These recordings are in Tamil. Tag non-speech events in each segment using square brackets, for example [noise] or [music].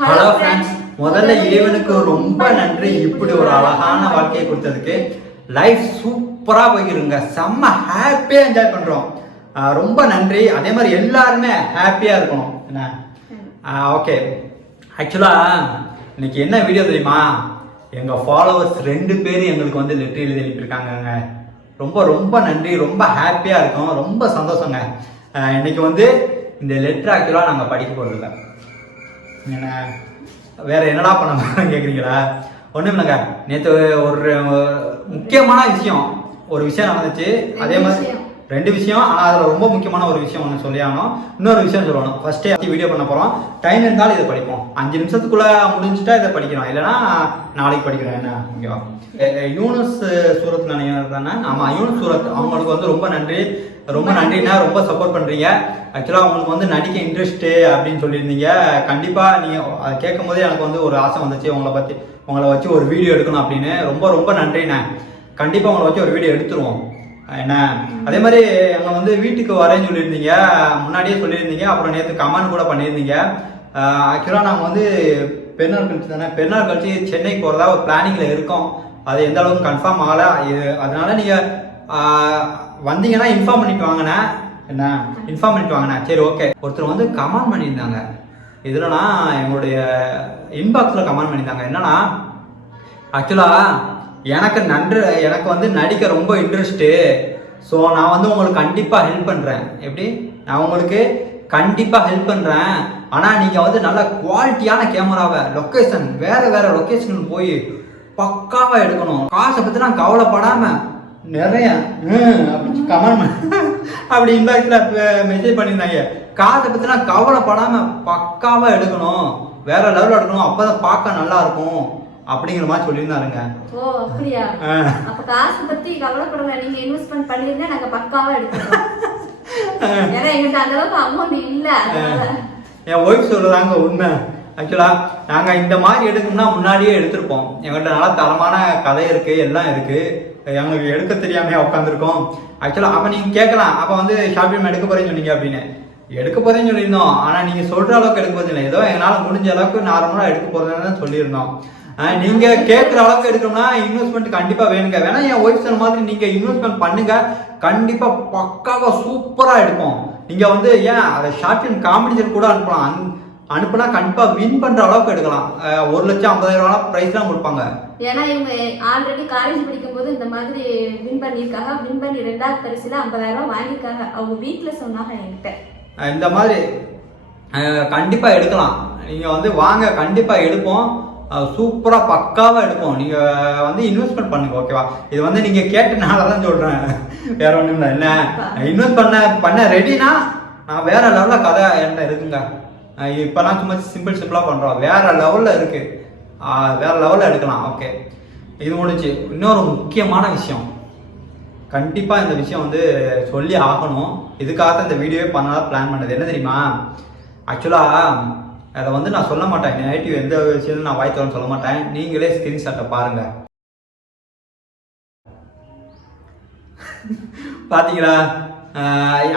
ஹலோ ஃப்ரெண்ட்ஸ் முதல்ல இறைவனுக்கு ரொம்ப நன்றி. இப்படி ஒரு அழகான வாழ்க்கையை கொடுத்ததுக்கு. லைஃப் சூப்பரா போய்க்கிருங்க செம்ம ஹாப்பியா என்ஜாய் பண்றோம். ஆஹ் ரொம்ப நன்றி. அதே மாதிரி எல்லாருமே ஹாப்பியா இருக்கணும். என்ன? ஓகே ஆக்சுவலா இன்னைக்கு என்ன வீடியோ தெரியுமா? எங்க ஃபாலோவர்ஸ் ரெண்டு பேரும் எங்களுக்கு வந்து லெட்டர் எழுதி அனுப்பியிருக்காங்கங்க. ரொம்ப ரொம்ப நன்றி. ரொம்ப ஹாப்பியா இருக்கும். ரொம்ப சந்தோஷங்க. இன்னைக்கு வந்து இந்த லெட்டர் ஆக்சுவலாக நாங்கள் படிக்க போகிறதில்ல என்ன வேற என்னடா பண்ண போறோம் கேக்குறீங்களா? ஒண்ணும் இல்லைங்க. நேத்து ஒரு முக்கியமான விஷயம். ஒரு விஷயம் நடந்துச்சு. அதே மாதிரி. ரெண்டு விஷயம் ஆனால் அதில் ரொம்ப முக்கியமான ஒரு விஷயம் ஒன்று சொல்லியாகணும். இன்னொரு விஷயம் சொல்லணும். ஃபர்ஸ்டே வீடியோ பண்ண போகிறோம் டைம் இருந்தாலும் இதை படிப்போம். அஞ்சு நிமிஷத்துக்குள்ளே முடிஞ்சுட்டா இதை படிக்கணும். இல்லைன்னா நாளைக்கு படிக்கிறோம் என்ன? ஓகேவா யூனஸ் சூரத் நினைக்கிறது தானே? ஆமாம் யூனஸ் சூரத். அவங்களுக்கு வந்து ரொம்ப நன்றி. ரொம்ப நன்றிண்ணா ரொம்ப சப்போர்ட் பண்ணுறீங்க ஆக்சுவலாக உங்களுக்கு வந்து நடிக்க இன்ட்ரெஸ்ட்டு அப்படின்னு சொல்லியிருந்தீங்க. கண்டிப்பாக நீங்கள் அதை கேட்கும் போதே எனக்கு வந்து ஒரு ஆசை வந்துச்சு. உங்களை பற்றி உங்களை வச்சு ஒரு வீடியோ எடுக்கணும் அப்படின்னு. ரொம்ப ரொம்ப நன்றிண்ணே. கண்டிப்பாக உங்களை வச்சு ஒரு வீடியோ எடுத்துருவோம். என்ன அதே மாதிரி அங்கே வந்து வீட்டுக்கு வரேன்னு சொல்லியிருந்தீங்க. முன்னாடியே சொல்லியிருந்தீங்க. அப்புறம் நேற்று கமெண்ட் கூட பண்ணியிருந்தீங்க. ஆக்சுவலாக நாங்கள் வந்து பெருநாள் கழிச்சு தானே பெருநாள் கழிச்சு சென்னைக்கு போகிறதா ஒரு பிளானிங்கில் இருக்கோம். அது எந்த அளவுக்கு கன்ஃபார்ம் ஆகலை. இது அதனால நீங்கள் வந்தீங்கன்னா இன்ஃபார்ம் பண்ணிட்டு வாங்கண்ணே. என்ன? இன்ஃபார்ம் பண்ணிட்டு வாங்கண்ணே. சரி ஓகே ஒருத்தர் வந்து கமெண்ட் பண்ணியிருந்தாங்க. இதுலனா எங்களுடைய இன்பாக்ஸில் கமெண்ட் பண்ணியிருந்தாங்க. என்னன்னா ஆக்சுவலாக எனக்கு நன்று எனக்கு வந்து நடிக்க ரொம்ப இன்ட்ரெஸ்ட்டு ஸோ நான் வந்து உங்களுக்கு கண்டிப்பாக ஹெல்ப் பண்ணுறேன் எப்படி? நான் உங்களுக்கு கண்டிப்பாக ஹெல்ப் பண்ணுறேன் ஆனால் நீங்கள் வந்து நல்ல குவாலிட்டியான கேமராவை லொக்கேஷன் வேறு வேறு லொக்கேஷன் போய் பக்காவாக எடுக்கணும். காசை பற்றி நான் கவலைப்படாமல் நிறைய ம், அப்படின்னு கமெண்ட் [laughs] அப்படி இன்பாக்ஸில் மெசேஜ் பண்ணியிருந்தாங்க. காசை பற்றி நான் கவலைப்படாமல் பக்காவாக எடுக்கணும். வேற லெவலில் எடுக்கணும். அப்போ தான் பார்க்க நல்லா இருக்கும். அப்படிங்கிற மாதிரி சொல்லியிருந்தாருங்க. ஓ அப்படியா. அப்ப காசு பத்தி கவலைப்படல நீங்க இன்வெஸ்ட்மெண்ட் பண்ணிருந்தா நாங்க பக்காவா எடுத்துக்கிறோம் ஏன்னா எங்கிட்ட அந்த அளவுக்கு அமௌண்ட் இல்ல. என் ஒய்ஃப் சொல்றதாங்க உண்மை. ஆக்சுவலா நாங்க இந்த மாதிரி எடுக்கணும்னா முன்னாடியே எடுத்திருப்போம். எங்கள்கிட்ட நல்லா தரமான கதை இருக்கு எல்லாம் இருக்கு. எங்களுக்கு எடுக்க தெரியாம உட்காந்துருக்கோம் ஆக்சுவலா அப்ப நீங்க கேட்கலாம். அப்ப வந்து ஃபிலிம் எடுக்க போறேன்னு சொன்னீங்க அப்படின்னு. எடுக்க போறேன்னு சொல்லியிருந்தோம். ஆனா நீங்க சொல்ற அளவுக்கு எடுக்க போறது இல்லை ஏதோ எங்களால முடிஞ்ச அளவுக்கு நார்மலா எடுக்க போறதுன்னு தான் சொல்லியிருந்தோம். நீங்க கேட்குற அளவுக்கு எடுக்கணும்னா இன்வெஸ்ட்மெண்ட் கண்டிப்பா வேணுங்க. வேணா என் ஒய்ஃப் சொன்ன மாதிரி நீங்க இன்வெஸ்ட்மெண்ட் பண்ணுங்க. கண்டிப்பா பக்காவா சூப்பரா எடுப்போம். நீங்க வந்து ஏன் அதை ஷார்ட் ஃபிலிம் காம்படிஷன் கூட அனுப்பலாம். அனு- அனுப்புனா கண்டிப்பா வின் பண்ற அளவுக்கு எடுக்கலாம். ஒரு லட்சம் ஐம்பதாயிரம் ரூபா பிரைஸ்லாம் கொடுப்பாங்க. ஏன்னா இவங்க ஆல்ரெடி காலேஜ் படிக்கும்போது இந்த மாதிரி வின் பண்ணியிருக்காங்க. வின் பண்ணி ரெண்டாவது பரிசுல ஐம்பதாயிரம் ரூபாய் வாங்கியிருக்காங்க. அவங்க வீட்டுல சொன்னாங்க என்கிட்ட. இந்த மாதிரி கண்டிப்பா எடுக்கலாம். நீங்க வந்து வாங்க கண்டிப்பா எடுப்போம். சூப்பரா பக்காவா எடுப்போம் நீங்க வந்து இன்வெஸ்ட்மெண்ட் பண்ணுங்க ஓகேவா இது வந்து நீங்க கேட்டனால தான் சொல்றேன். வேற ஒண்ணும் இல்லை. என்ன? இன்வெஸ்ட் பண்ண பண்ண ரெடினா நான் வேற லெவல்ல கதை என்கிட்ட இருக்குங்க. ஆஹ் இப்பெல்லாம் சும்மா சிம்பிள் சிம்பிளா பண்றோம். வேற லெவல்ல இருக்கு. ஆஹ் வேற லெவல்ல எடுக்கலாம் ஓகே இது முடிஞ்சு. இன்னொரு முக்கியமான விஷயம். கண்டிப்பா இந்த விஷயம் வந்து சொல்லி ஆகணும். இதுக்காக தான் இந்த வீடியோவே பண்ணலாம் பிளான் பண்ணது. என்ன தெரியுமா? ஆக்சுவலா அதை வந்து நான் சொல்ல மாட்டேன். நெகட்டிவ் எந்த விஷயத்தையும் நான் வாய் சொல்ல மாட்டேன். நீங்களே ஸ்கிரீன்ஷாட்டை பாருங்கள் பார்த்தீங்களா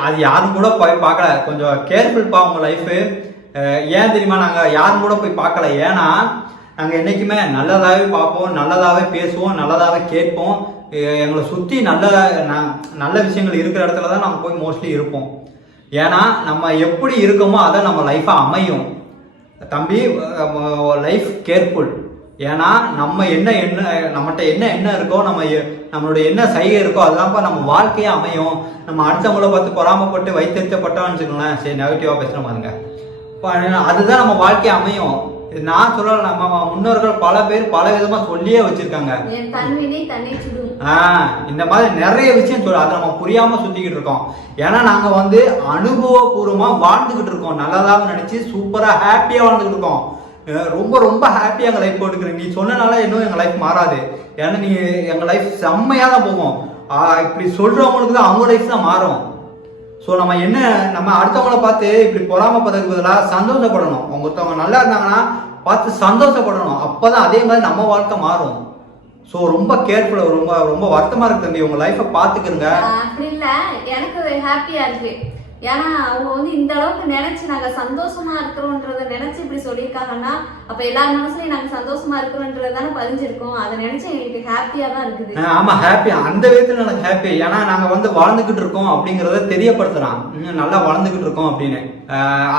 அது யாரும் கூட போய் பார்க்கல. கொஞ்சம் கேர்ஃபுல்ப்பா உங்கள் லைஃபு ஏன் தெரியுமா? நாங்கள் யாரும் கூட போய் பார்க்கல. ஏன்னா நாங்கள் என்றைக்குமே நல்லதாகவே பார்ப்போம் நல்லதாகவே பேசுவோம் நல்லதாகவே கேட்போம். எங்களை சுற்றி நல்ல ந- நல்ல விஷயங்கள் இருக்கிற இடத்துல தான் நாங்கள் போய் மோஸ்ட்லி இருப்போம். ஏன்னா நம்ம எப்படி இருக்கோமோ அதை நம்ம லைஃப்பாக அமையும். தம்பி லைஃப் கேர்ஃபுல் ஏன்னா நம்ம என்ன என்ன நம்மகிட்ட என்ன என்ன இருக்கோ நம்ம எ- நம்மளுடைய என்ன சைகை இருக்கோ அதுதான்ப்பா நம்ம வாழ்க்கையே அமையும். நம்ம அடுத்தவங்கள பார்த்து பொறாமப்பட்டு வைத்தறிச்சப்பட்டோம்னு வச்சுக்கோங்களேன். சரி நெகட்டிவாக பேசுகிற பாருங்க. இப்போ அதுதான் நம்ம வாழ்க்கையை அமையும். நான் சொல்லல நம்ம முன்னோர்கள் பல பேர் பல விதமா சொல்லியே வச்சிருக்காங்க. இந்த மாதிரி நிறைய விஷயம் சொல்ல அதை நம்ம புரியாம சுத்திக்கிட்டு இருக்கோம். ஏன்னா நாங்க வந்து அனுபவபூர்வமா வாழ்ந்துகிட்டு இருக்கோம். நல்லதாக நினைச்சு சூப்பரா ஹாப்பியா வாழ்ந்துகிட்டு இருக்கோம். ரொம்ப ரொம்ப ஹாப்பியா எங்க லைஃப் போட்டுக்கிறீங்க. நீ சொன்னனால இன்னும் எங்க லைஃப் மாறாது. ஏன்னா நீ எங்க லைஃப் செம்மையா தான் போகும். இப்படி சொல்றவங்களுக்கு தான் அவங்க லைஃப் தான் மாறும். ஸோ நம்ம என்ன நம்ம அடுத்தவங்கள பார்த்து இப்படி பொறாமப்படுறதுக்கு பதிலாக சந்தோஷப்படணும். அவங்க ஒருத்தவங்க நல்லா இருந்தாங்கன்னா பார்த்து சந்தோஷப்படணும். அப்பதான் அதே மாதிரி நம்ம வாழ்க்கை மாறும். ஸோ ரொம்ப கேர்ஃபுல்லாக ரொம்ப ரொம்ப வருத்தமா இருக்கு தம்பி. உங்க லைஃபை பார்த்துக்கிறங்க ஆஹ் அப்படி இல்ல. எனக்கு ஹாப்பியா இருக்கு. ஏன்னா அவங்க வந்து இந்த அளவுக்கு நினைச்சு நாங்க சந்தோஷமா இருக்கிறோன்றத நினைச்சு இப்படி சொல்லியிருக்காங்கன்னா அப்ப எல்லார் மனசுலயும் நாங்க சந்தோஷமா இருக்கிறோன்றது தானே பதிஞ்சிருக்கோம். அதை நினைச்சு எங்களுக்கு ஹாப்பியா தான் இருக்குது. ஆமா ஹாப்பி அந்த விதத்துல எனக்கு ஹாப்பி ஏன்னா நாங்க வந்து வாழ்ந்துகிட்டு இருக்கோம் அப்படிங்கறத தெரியப்படுத்துறான். நல்லா வளர்ந்துகிட்டு இருக்கோம் அப்படின்னு.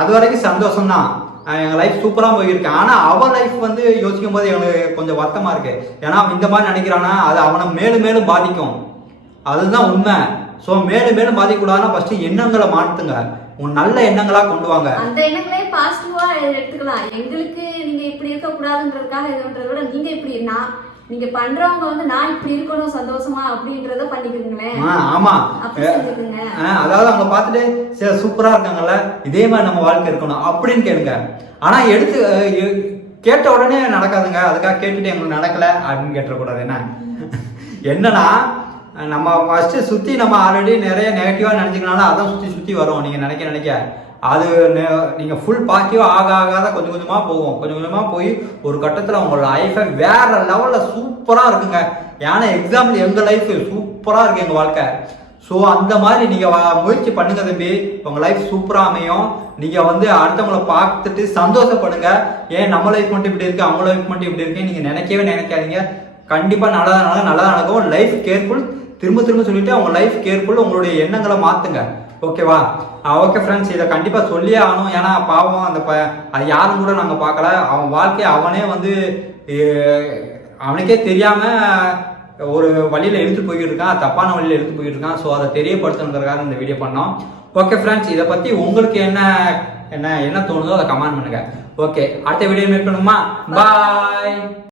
அது வரைக்கும் சந்தோஷம் தான் எங்க லைஃப் சூப்பரா போயிருக்கு ஆனா அவன் லைஃப் வந்து யோசிக்கும் போது எனக்கு கொஞ்சம் வருத்தமா இருக்கு. ஏன்னா அவன் இந்த மாதிரி நினைக்கிறானா அது அவனை மேலும் மேலும் பாதிக்கும். அதுதான் உண்மை. ஸோ மேலும் மேலும் பாதிக்கூடாதுன்னா ஃபர்ஸ்ட் எண்ணங்களை மாற்றுங்க உன் நல்ல எண்ணங்களா கொண்டு வாங்க. அந்த எண்ணங்களே பாசிட்டிவா எடுத்துக்கலாம். எங்களுக்கு நீங்க இப்படி இருக்க கூடாதுன்றதுக்காக இதுன்றத விட நீங்க இப்படி நான் நீங்க பண்றவங்க வந்து நான் இப்படி இருக்கணும் சந்தோஷமா அப்படின்றத பண்ணிக்கிறீங்களேன் ஆமா. அதாவது அவங்க பார்த்துட்டு சரி சூப்பரா இருக்காங்கல்ல இதே மாதிரி நம்ம வாழ்க்கை இருக்கணும் அப்படின்னு கேளுங்க. ஆனா எடுத்து கேட்ட உடனே நடக்காதுங்க. அதுக்காக கேட்டுட்டு எங்களுக்கு நடக்கல அப்படின்னு கேட்டக்கூடாது என்ன? [laughs] என்னன்னா நம்ம ஃபர்ஸ்ட் சுத்தி நம்ம ஆல்ரெடி நிறைய நெகட்டிவா நினைச்சுக்கனால அதான் சுத்தி சுத்தி வரும் நீங்க நினைக்க நினைக்க. அது நீங்கள் ஃபுல் பாசிட்டிவாக ஆக ஆகாத கொஞ்சம் கொஞ்சமாக போகும். கொஞ்சம் கொஞ்சமாக போய் ஒரு கட்டத்தில் உங்களோட லைஃபை வேற லெவலில் சூப்பராக இருக்குங்க. ஏன்னா எக்ஸாம்பிள் எங்கள் லைஃப் சூப்பராக இருக்குது எங்கள் வாழ்க்கை. ஸோ அந்த மாதிரி நீங்கள் முயற்சி பண்ணுங்க தம்பி. உங்கள் லைஃப் சூப்பராக அமையும். நீங்கள் வந்து அடுத்தவங்களை பார்த்துட்டு சந்தோஷப்படுங்க. ஏன் நம்ம லைஃப் மட்டும் இப்படி இருக்குது அவங்க லைஃப் மட்டும் இப்படி இருக்கு நீங்கள் நினைக்கவே நினைக்காதீங்க. கண்டிப்பாக நல்லதாக நடக்கும் நல்லதா நடக்கும். லைஃப் கேர்ஃபுல் திரும்ப திரும்ப சொல்லிட்டு அவங்க லைஃப் கேர்ஃபுல் உங்களுடைய எண்ணங்களை மாற்றுங்க ஓகேவா? ஓகே ஃப்ரெண்ட்ஸ் இதை கண்டிப்பா சொல்லியே ஆகணும். ஏன்னா பாவம் அந்த ப அது யாரும் கூட நாங்க பார்க்கல. அவன் வாழ்க்கையை அவனே வந்து அவனுக்கே தெரியாம ஒரு வழியில எடுத்து போய்கிட்டு இருக்கான் தப்பான வழியில எடுத்து போய்கிட்டு இருக்கான் ஸோ அதை தெரியப்படுத்தணுங்கிறதுக்காக இந்த வீடியோ பண்ணோம். ஓகே ஃப்ரெண்ட்ஸ் இதை பத்தி உங்களுக்கு என்ன என்ன என்ன தோணுதோ அதை கமெண்ட் பண்ணுங்க. ஓகே அடுத்த வீடியோ மேக் பண்ணுமா பாய்